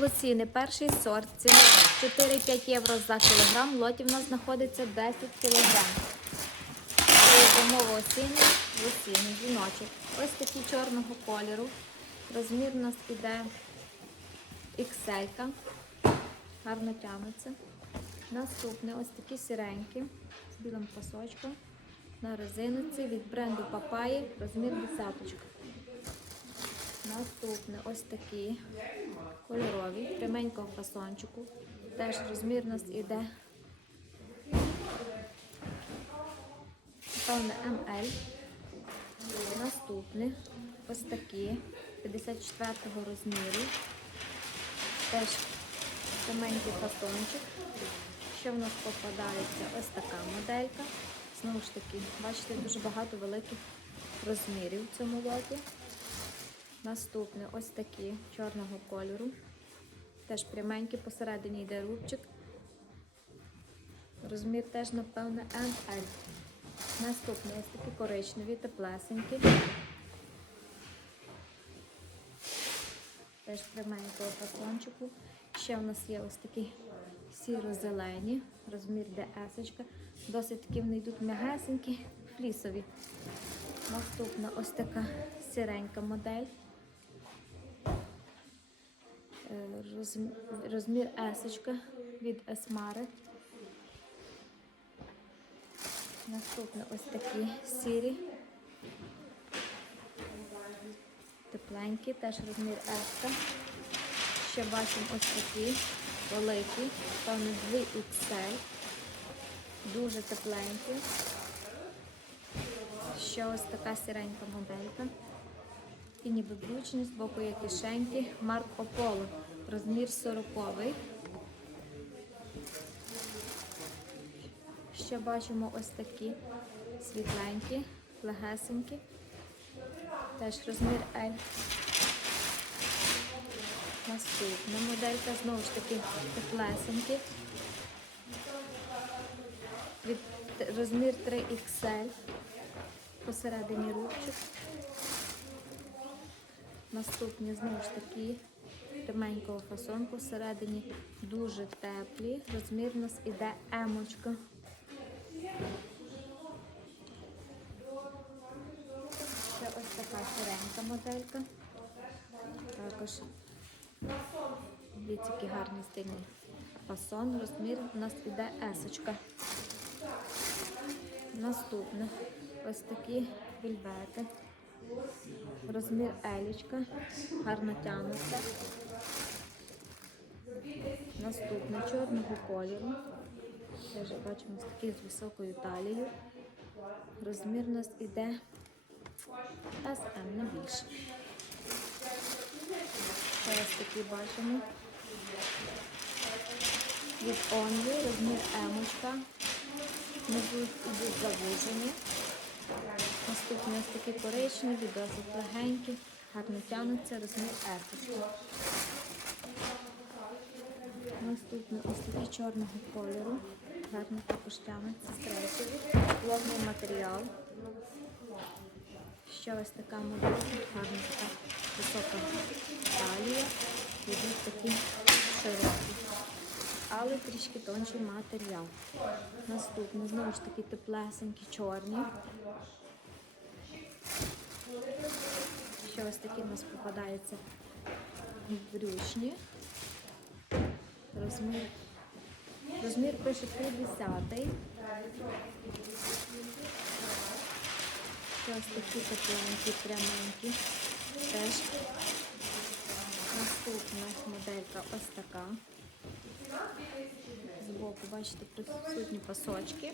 Лоціни, перший сорт, ціна 4-5 євро за кілограм. Лоті в нас знаходиться 10 кілограм. Зимово осінні, лоціни, жіночок. Ось такі чорного кольору. Розмір у нас іде XL. Гарно тягнеться. Наступне ось такі сіренькі з білим пасочком на резиниці від бренду Папаї, розмір десяточка. Наступне ось такі кольорові, пряменького фасончику. Теж розмір у нас іде. Певне МЛ. Наступне ось такі 54-го розміру. Теж пряменький фасончик. Ще в нас попадається ось така моделька. Знову ж таки, бачите, дуже багато великих розмірів в цьому лоті. Наступне ось такі чорного кольору. Теж пряменький, посередині йде рубчик. Розмір теж, напевне, ML. Наступне ось такі коричневі, теплесенькі. Теж пряменького фасончику. Ще в нас є ось такі сіро-зелені, розмір DS. Досить такі вони йдуть м'ягесенькі, флісові. Наступна ось така сіренька модель. Е, Розмір есочка від Есмари. Наступне ось такі сірі. Тепленькі, теж розмір еска. Ще бачимо ось такі великі, певно 2 XL. Дуже тепленькі. Ще ось така сіренька моделька. І ніби брючні, з боку є кишеньки. Марко Поло. Розмір 40 Ще бачимо ось такі світленькі, легесенькі. Теж розмір L. Наступна моделька знову ж таки теплесенькі. Від розмір 3XL. Посередині рубчик. Наступні знову ж таки темненького фасонку. Всередині дуже теплі. Розмір у нас іде емочка. Це ось така сиренька моделька. Також дивіться, який гарний стильний фасон. Розмір у нас іде есочка. Наступне ось такі вільвети. Розмір елічка. Гарно тягнуться. Наступне чорного кольору. Теж бачимо ось такий з високою талією. Розмір у нас іде SM, не більше. Ось такі бачимо. Від Онлі, розмір емочка. Внизу йдуть завужені. Наступні ось такі коричневі, досить легенькі, гарно тягнуться, розмір ефочки. Наступне ось такі чорного кольору. Гарно також тягнуться стрейчеві. Плотний матеріал. Ще ось така модель, гарна така висока талія. Йдуть такі широкі. Але трішки тонший матеріал. Наступне, знову ж таки, теплесенькі, чорні. Ще ось такі в нас попадаються брючні. Розмір. Розмір пише 50. Ще ось такі тепленькі, пряменькі. Теж наступна моделька ось така. Збоку, бачите, присутні пасочки.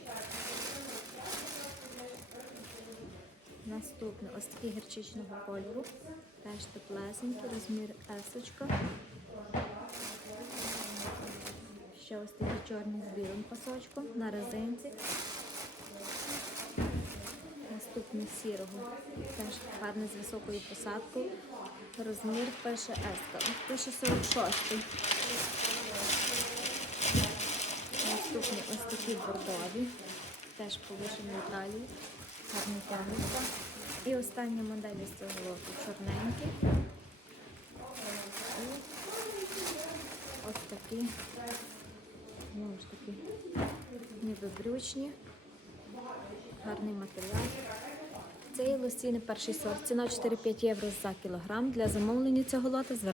Наступне ось такий гірчичного кольору. Теж теплесенький, розмір есочка. Ще ось такі чорні з білим пасочком на резинці. Наступний сірого. Теж гарний з високою посадкою. Розмір пише еска. Пише 46. Наступні ось такі бордові. Теж повишеної талії. Гарні тягнуться. І остання модель з цього лоту чорненькі. І такі. Знову ж таки, ніби брючні. Гарний матеріал. Це є лосіни перший сорт. Ціна 4-5 євро за кілограм. Для замовлення цього лота